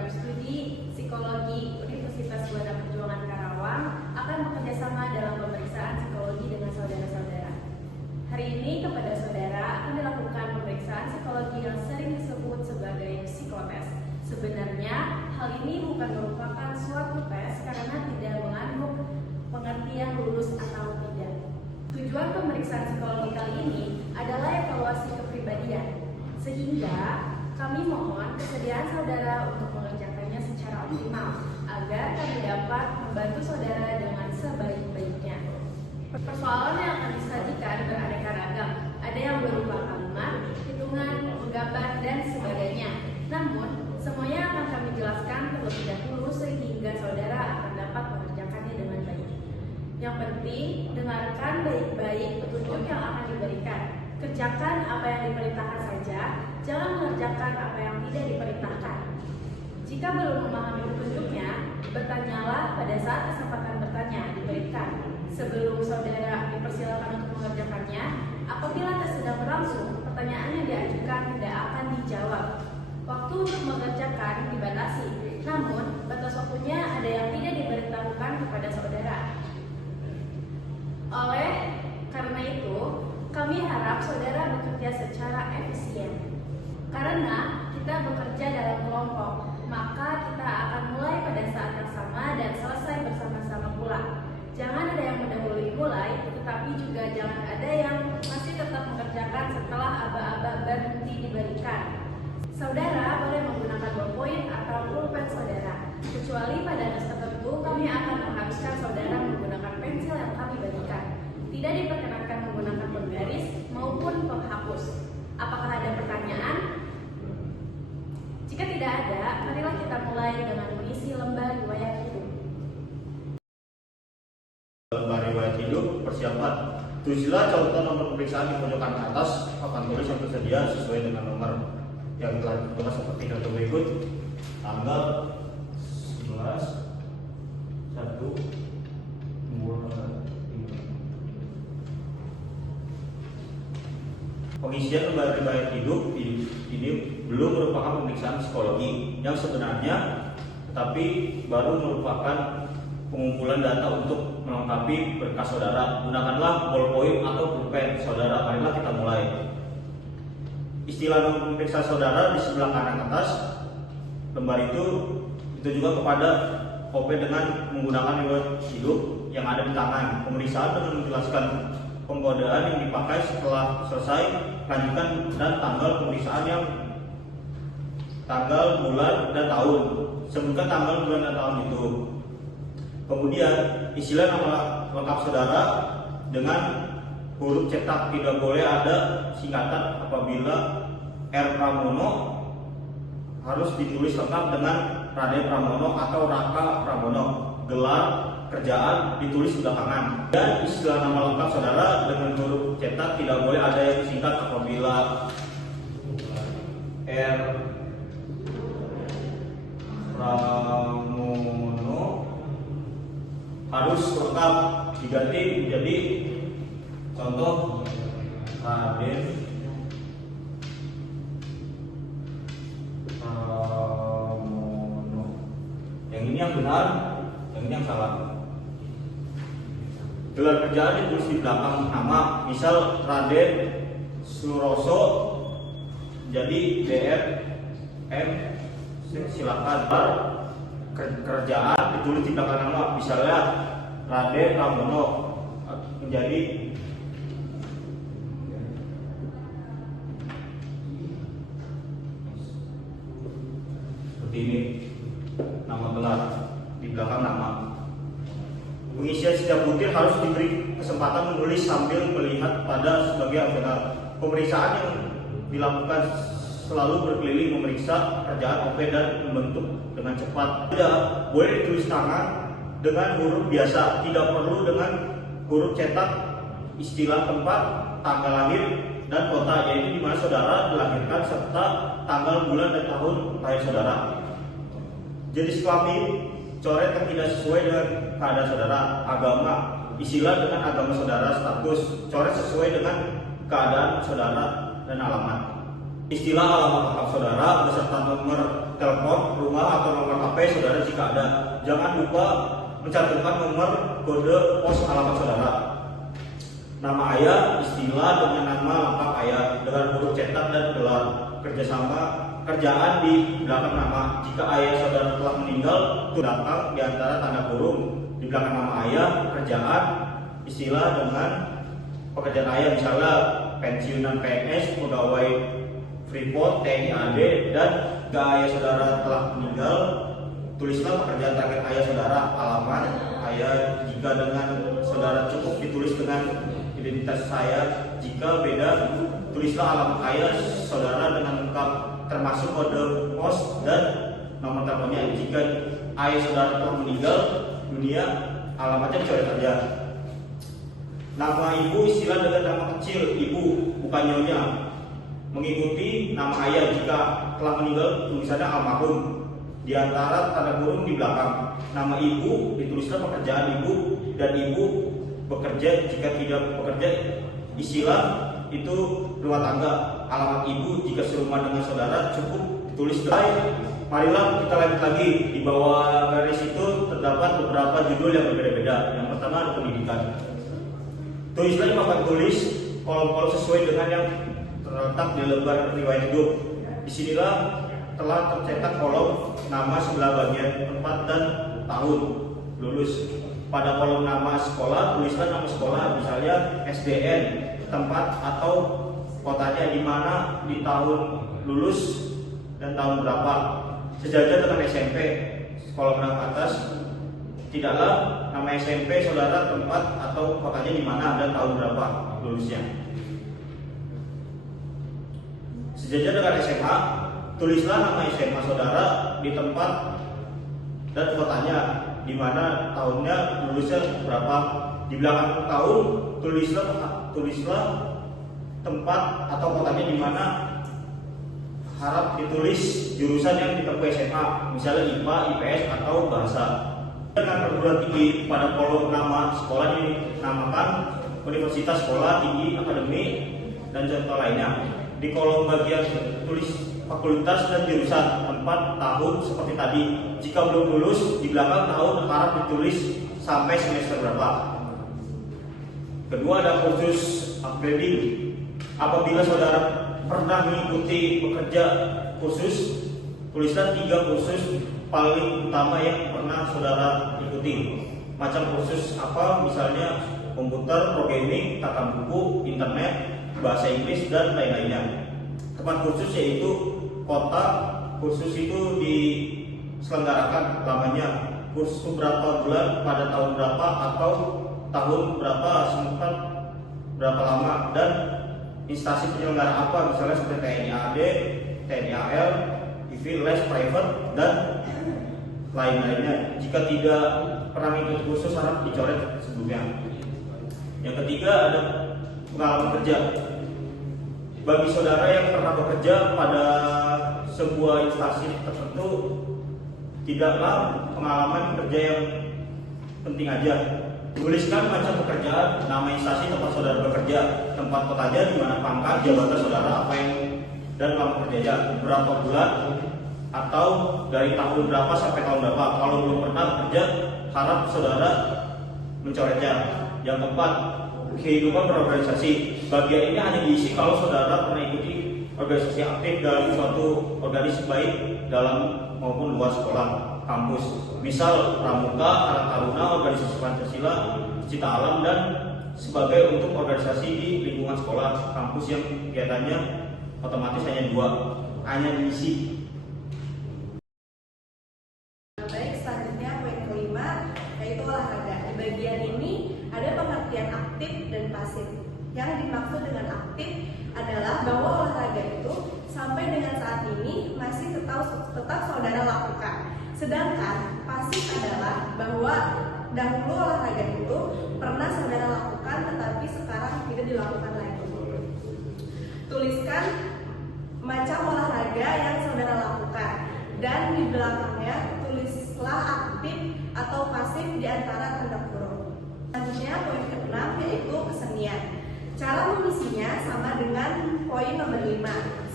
Program Studi Psikologi Universitas Juanda Perjuangan Karawang akan bekerjasama dalam pemeriksaan psikologi dengan saudara-saudara. Hari ini kepada saudara akan dilakukan pemeriksaan psikologi yang sering disebut sebagai psikotes. Sebenarnya hal ini bukan merupakan suatu tes karena tidak mengandung pengertian lulus atau tidak. Tujuan pemeriksaan psikologi kali ini adalah evaluasi kepribadian, sehingga kami mohon kesediaan saudara untuk mengerjakannya secara optimal agar kami dapat membantu saudara dengan sebaik-baiknya. Persoalan yang akan disajikan beraneka ragam, ada yang berupa kalimat, hitungan, menggambar, dan sebagainya. Namun, semuanya akan kami jelaskan terlebih dahulu sehingga saudara akan dapat mengerjakannya dengan baik. Yang penting, dengarkan baik-baik petunjuk yang akan diberikan. Kerjakan apa yang diperintahkan saja, jangan mengerjakan apa yang tidak diperintahkan. Jika belum memahami petunjuknya, bertanyalah pada saat kesempatan bertanya diberikan. Sebelum saudara dipersilakan untuk mengerjakannya, apabila tes sedang berlangsung, pertanyaan yang diajukan tidak akan dijawab. Waktu untuk mengerjakan dibatasi, namun batas waktunya ada yang tidak diberitahukan kepada saudara. Oleh karena itu, kami harap saudara bekerja secara efisien. Karena kita bekerja dalam kelompok, maka kita akan mulai pada saat yang sama dan selesai bersama-sama pula. Jangan ada yang mendahului mulai, tetapi juga jangan ada yang masih tetap mengerjakan setelah aba-aba berhenti diberikan. Saudara boleh menggunakan ballpoint atau pulpen saudara. Kecuali pada tes tertentu, kami akan mengharuskan saudara menggunakan pensil yang kami bagikan. Tidak diperkenankan menggunakan penggaris maupun penghapus. Apakah ada pertanyaan? Jika tidak ada, marilah kita mulai dengan mengisi lembar riwayat hidup. Lembar riwayat hidup, persiapan. Tulislah catatan nomor pemeriksaan di pojokan atas papan tulis yang tersedia sesuai dengan nomor yang telah ditulis seperti contoh berikut. Tanggal 11 1 Pengisian lembar riwayat hidup ini belum merupakan pemeriksaan psikologi yang sebenarnya, tetapi baru merupakan pengumpulan data untuk melengkapi berkas saudara. Gunakanlah ballpoint atau pulpen saudara. Marilah kita mulai. Istilah nomor pemeriksa saudara di sebelah kanan atas lembar itu juga kepada OP dengan menggunakan riwayat hidup yang ada di tangan. Pemeriksaan dengan menjelaskan pengkodaan yang dipakai setelah selesai, lanjutkan dan tanggal pemeriksaan yang tanggal, bulan, dan tahun. Sebutkan tanggal, bulan, dan tahun itu. Kemudian istilah nama lengkap saudara dengan huruf cetak, tidak boleh ada singkatan. Apabila R. Pramono harus ditulis lengkap dengan Raden Pramono atau Raka Pramono. Gelar kerjaan ditulis belakangan. Dan istilah nama lengkap saudara dengan huruf cetak, tidak boleh ada yang singkat. Apabila R. Pramono harus lengkap diganti menjadi contoh Raden Pramono. Yang ini yang benar, yang ini yang salah. Gelar kerjaan ditulis di belakang nama, misal Raden Suroso jadi DR M. Silakan. Kerjaan ditulis di belakang nama, misalnya Raden Pramono menjadi seperti ini, nama gelar di belakang nama. Pengisian setiap butir harus diberi kesempatan menulis sambil melihat pada sebagai alternatif. Pemeriksaan yang dilakukan selalu berkeliling memeriksa kerjaan OP dan membentuk dengan cepat. Tidak boleh ditulis tangan dengan huruf biasa, tidak perlu dengan huruf cetak. Istilah tempat, tanggal lahir, dan kota, yaitu di mana saudara dilahirkan serta tanggal, bulan, dan tahun lahir saudara. Jenis kelamin, coret yang tidak sesuai dengan keadaan saudara. Agama, istilah dengan agama saudara. Status, coret sesuai dengan keadaan saudara dan alamat. istilah alamat lengkap saudara beserta nomor telepon rumah atau nomor HP saudara jika ada. Jangan lupa mencantumkan nomor kode pos alamat saudara. Nama ayah, istilah dengan nama lengkap ayah dengan huruf cetak dan gelar. Kerjaan di belakang nama. Jika ayah saudara telah meninggal, belakang di antara tanda kurung di belakang nama ayah, kerjaan, istilah dengan pekerjaan ayah, misalnya pensiunan PNS, pegawai Freeport, TNI AD, dan jika ayah saudara telah meninggal, tulislah pekerjaan terakhir ayah saudara, alamat ayah. Jika dengan saudara cukup ditulis dengan identitas saya, jika beda tulislah alamat ayah saudara dengan lengkap termasuk kode pos dan nomor teleponnya. Jika ayah saudara telah meninggal dunia, alamatnya dicoret saja. Nama ibu istilah dengan nama kecil ibu, bukan nyonya. Mengikuti nama ayah, jika telah meninggal tulisannya almarhum di antara tanda kurung di belakang. Nama ibu ditulislah pekerjaan ibu dan ibu bekerja. Jika tidak bekerja, istilah itu rumah tangga. Alamat ibu jika serumah dengan saudara cukup ditulis. Marilah kita lanjut lagi. Di bawah garis itu terdapat beberapa judul yang berbeda-beda. Yang pertama ada pendidikan. Tulislah di papan tulis kolom-kolom sesuai dengan yang terletak di lembar riwayat hidup. Disinilah telah tercetak kolom nama sebelah bagian tempat dan tahun lulus. Pada kolom nama sekolah tulislah nama sekolah, misalnya SDN, tempat atau kotanya di mana, di tahun lulus dan tahun berapa. Sejajar dengan SMP, sekolah menengah atas, tidaklah nama SMP saudara, tempat atau kotanya di mana dan tahun berapa lulusnya. Sejajar dengan SMA, tulislah nama SMA saudara di tempat dan kotanya di mana, tahunnya, lulusnya berapa. Di belakang tahun tulislah tempat atau kotanya di mana. Harap ditulis jurusan yang ditempuh SMA, misalnya IPA, IPS atau bahasa. Dengan perguruan tinggi, pada kolom nama sekolah dinamakan universitas, sekolah tinggi, akademi, dan contoh lainnya. Di kolom bagian tulis fakultas dan jurusan, tempat, tahun seperti tadi. Jika belum lulus, di belakang tahun harap ditulis sampai semester berapa. Kedua ada kursus upgrading. Apabila saudara pernah mengikuti pekerja kursus, tulislah 3 kursus paling utama yang pernah saudara ikuti. Macam kursus apa, misalnya komputer, programming, tata buku, internet, bahasa Inggris, dan lain-lainnya. Tempat kursus yaitu kota kursus itu diselenggarakan lamanya, kursus berapa bulan, pada tahun berapa, atau tahun berapa, sempat berapa lama, dan instansi penyelenggara apa, misalnya seperti TNI AD, TNI AL, IV, les, private, dan lain-lainnya. Jika tidak pernah mengikuti kursus, harap dicoret sebelumnya. Yang ketiga ada pengalaman kerja. Bagi saudara yang pernah bekerja pada sebuah instansi tertentu, tidaklah pengalaman kerja yang penting aja. Tuliskan macam pekerjaan, nama instansi tempat saudara bekerja, tempat kotanya, di mana pangkat, jabatan saudara apa yang, dan lama kerjanya, berapa bulan, atau dari tahun berapa sampai tahun berapa. Kalau belum pernah bekerja, harap saudara mencoretnya. Yang keempat, kehidupan berorganisasi. Bagian ini hanya diisi kalau saudara pernah ikuti organisasi aktif dalam suatu organisasi, baik dalam maupun luar sekolah, kampus. Misal Pramuka, Karang Taruna, organisasi Pancasila, Cita Alam, dan sebagai untuk organisasi di lingkungan sekolah, kampus yang kegiatannya otomatis hanya 2, hanya diisi. Baik, selanjutnya poin kelima yaitu olahraga. Di bagian ini ada pengertian aktif dan pasif. Yang dimaksud dengan aktif adalah bahwa olahraga itu sampai dengan saat ini masih tetap saudara lakukan. Sedangkan pasif adalah bahwa dahulu olahraga itu pernah saudara lakukan tetapi sekarang tidak dilakukan lagi. Tuliskan macam olahraga yang saudara lakukan dan di belakangnya tulislah aktif atau pasif di antara tanda kurung. Selanjutnya poin ke-6 yaitu kesenian. Cara mengisinya sama dengan poin nomor 5.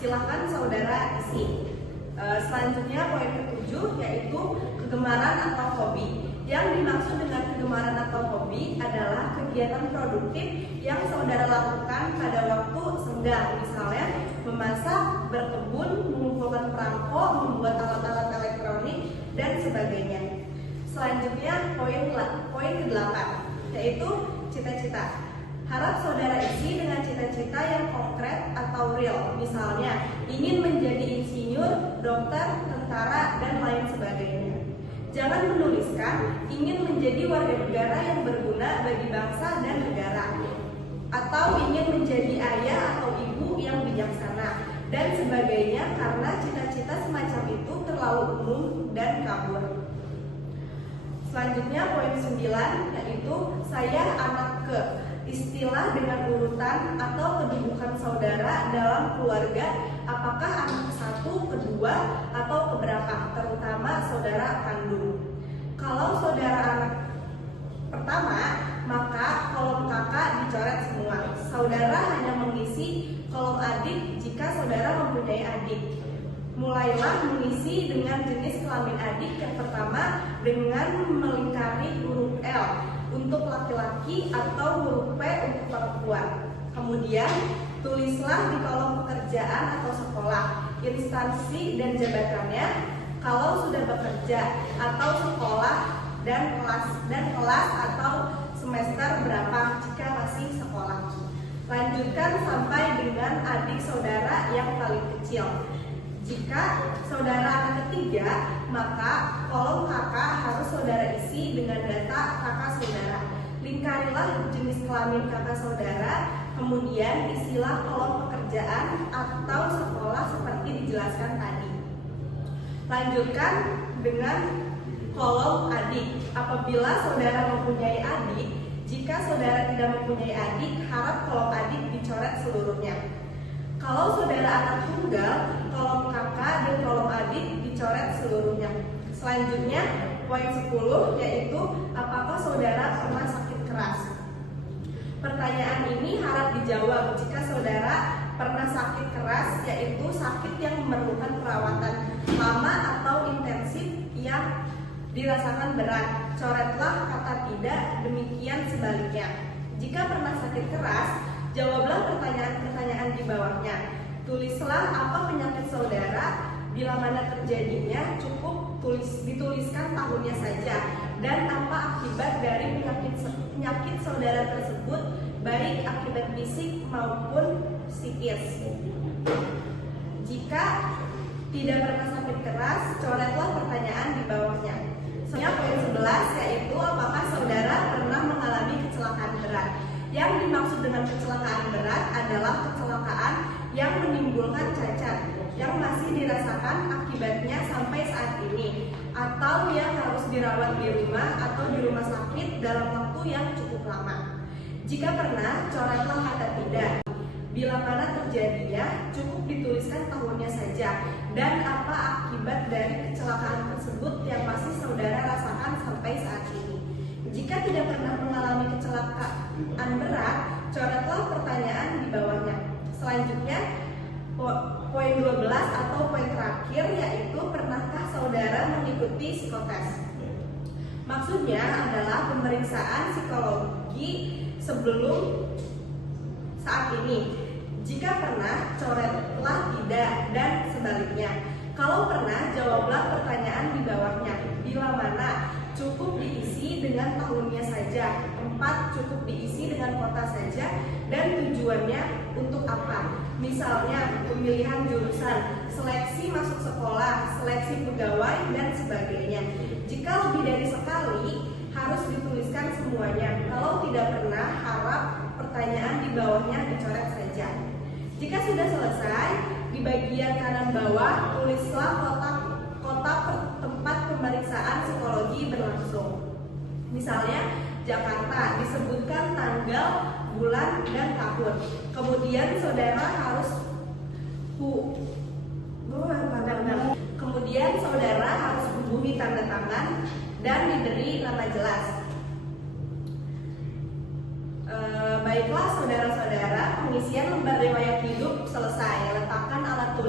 Silakan saudara isi. Selanjutnya poin ke-7 yaitu kegemaran atau hobi. Yang dimaksud dengan kegemaran atau hobi adalah kegiatan produktif yang saudara lakukan pada waktu senggang, misalnya memasak, berkebun, mengumpulkan perangko, membuat alat-alat elektronik, dan sebagainya. Selanjutnya poin ke-8 yaitu cita-cita. Harap saudara isi dengan cita-cita yang konkret atau real, misalnya ingin menjadi insinyur, dokter, tentara, dan lain sebagainya. Jangan menuliskan ingin menjadi warga negara yang berguna bagi bangsa dan negara, atau ingin menjadi ayah atau ibu yang bijaksana, dan sebagainya, karena cita-cita semacam itu terlalu umum dan kabur. Selanjutnya poin 9 yaitu saya anak ke. Istilah dengan urutan atau kedudukan saudara dalam keluarga, apakah anak ke-1, kedua, atau keberapa, terutama saudara kandung. Kalau saudara anak pertama, maka kolom kakak dicoret semua. Saudara hanya mengisi kolom adik jika saudara mempunyai adik. Mulailah mengisi dengan jenis kelamin adik yang pertama dengan melingkari huruf L untuk laki-laki atau huruf P untuk perempuan. Kemudian tulislah di kolom pekerjaan atau sekolah, instansi dan jabatannya kalau sudah bekerja, atau sekolah dan kelas atau semester berapa jika masih sekolah. Lanjutkan sampai dengan adik saudara yang paling kecil. Jika saudara anak ketiga, maka kolom kakak harus saudara isi dengan data kakak saudara. Lingkarilah jenis kelamin kakak saudara, kemudian isilah kolom pekerjaan atau sekolah seperti dijelaskan tadi. Lanjutkan dengan kolom adik. Apabila saudara mempunyai adik, jika saudara tidak mempunyai adik, harap kolom adik dicoret seluruhnya. Kalau saudara anak tunggal, kolom kakak dan kolom adik dicoret seluruhnya. Selanjutnya, poin 10 yaitu apakah saudara pernah sakit keras? Pertanyaan ini harap dijawab jika saudara pernah sakit keras, yaitu sakit yang memerlukan perawatan lama atau intensif yang dirasakan berat. Coretlah kata tidak, demikian sebaliknya. Jika pernah sakit keras, jawablah pertanyaan-pertanyaan di bawahnya. Tulislah apa penyakit saudara, bila mana terjadinya, cukup dituliskan tahunnya saja, dan apa akibat dari penyakit saudara tersebut, baik akibat fisik maupun psikis. Jika tidak pernah sakit keras, coretlah pertanyaan di bawahnya. Selanjutnya poin 11 yaitu apakah saudara pernah mengalami kecelakaan berat. Yang dimaksud dengan kecelakaan berat adalah kecelakaan yang menimbulkan cacat yang masih dirasakan akibatnya sampai saat ini, atau yang harus dirawat di rumah atau di rumah sakit dalam waktu yang cukup lama. Jika pernah, coretlah kata tidak. Bila mana terjadinya, cukup dituliskan tahunnya saja dan apa akibat dari kecelakaan tersebut yang masih saudara rasakan sampai saat ini. Jika tidak pernah mengalami kecelakaan berat, coretlah pertanyaan di bawahnya. Selanjutnya, poin 12 atau poin terakhir yaitu pernahkah saudara mengikuti psikotes? Maksudnya adalah pemeriksaan psikologi sebelum saat ini. Jika pernah, coretlah tidak dan sebaliknya. Kalau pernah, jawablah pertanyaan di bawahnya. Bila mana, cukup diisi dengan tahunnya saja. 4, cukup diisi dengan kota saja. Dan tujuannya untuk apa? Misalnya, pemilihan jurusan, seleksi masuk sekolah, seleksi pegawai, dan sebagainya. Jika lebih dari sekali, harus dituliskan semuanya. Kalau tidak pernah, harap pertanyaan di bawahnya dicoret saja. Jika sudah selesai, di bagian kanan bawah tulislah kotak tempat pemeriksaan psikologi berlangsung. Misalnya Jakarta, disebutkan tanggal, bulan, dan tahun. Kemudian saudara harus hubungi tanda tangan dan diberi nama jelas. Baiklah saudara-saudara, pengisian lembar riwayat hidup selesai. Letakkan alat tulis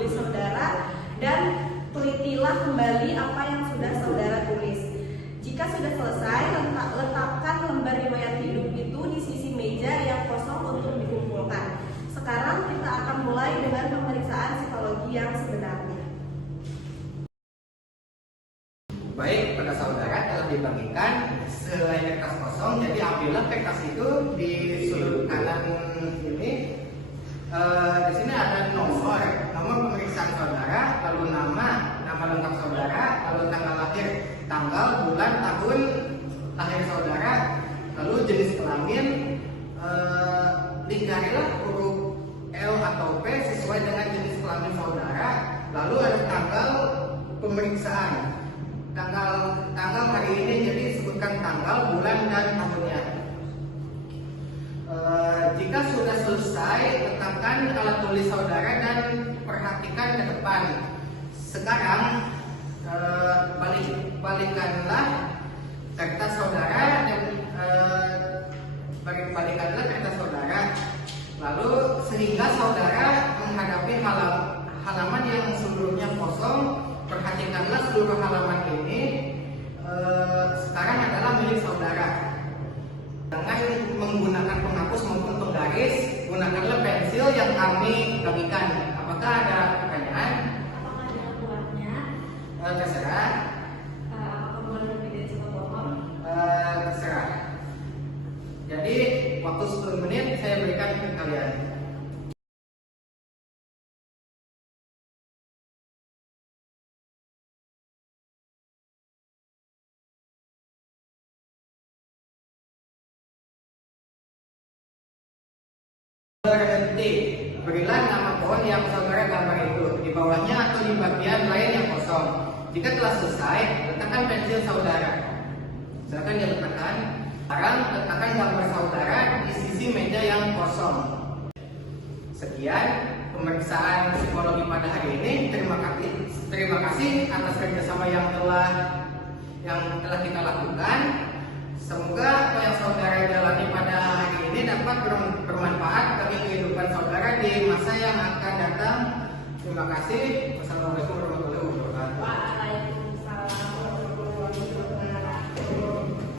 sudah selesai, letakkan lembar riwayat hidup itu di sisi meja yang kosong untuk dikumpulkan. Sekarang kita akan mulai dengan pemeriksaan psikologi yang sebenarnya. Baik, pada saudara telah dibagikan selai kertas kosong. Jadi ambillah kertas itu di sudut kanan ini. Di sini ada nomor pemeriksaan saudara, lalu nama lengkap saudara, lalu tanggal lahir, tanggal, bulan, tahun lahir saudara, lalu jenis kelamin. Lingkarilah huruf L atau P sesuai dengan jenis kelamin saudara, lalu ada tanggal pemeriksaan. Tanggal hari ini, jadi sebutkan tanggal, bulan, dan tahunnya. Jika sudah selesai, letakkan alat tulis saudara dan perhatikan ke depan. Sekarang balikkanlah kertas saudara dan balikkanlah kertas saudara. Lalu sehingga saudara menghadapi halaman yang sebelumnya kosong. Perhatikanlah seluruh halaman ini sekarang adalah milik saudara. Dengan menggunakan penghapus maupun penggaris, gunakanlah pensil yang kami bagikan. Apakah ada pertanyaan? Apakah ada keluarnya? Terserah. Apakah boleh lebih dari 1 pokok? Terserah. Jadi waktu 10 menit saya berikan ke kalian. Berhenti. Berilah nama pohon yang saudara gambar itu di bawahnya atau di bagian lain yang kosong. Jika telah selesai, letakkan pensil saudara. Silakan diletakkan. Sekarang letakkan gambar saudara di sisi meja yang kosong. Sekian pemeriksaan psikologi pada hari ini. Terima kasih atas kerjasama yang telah kita lakukan. Semoga apa yang saudara jalani pada hari ini dapat bermanfaat bagi kehidupan saudara di masa yang akan datang. Terima kasih. Wassalamualaikum warahmatullahi wabarakatuh.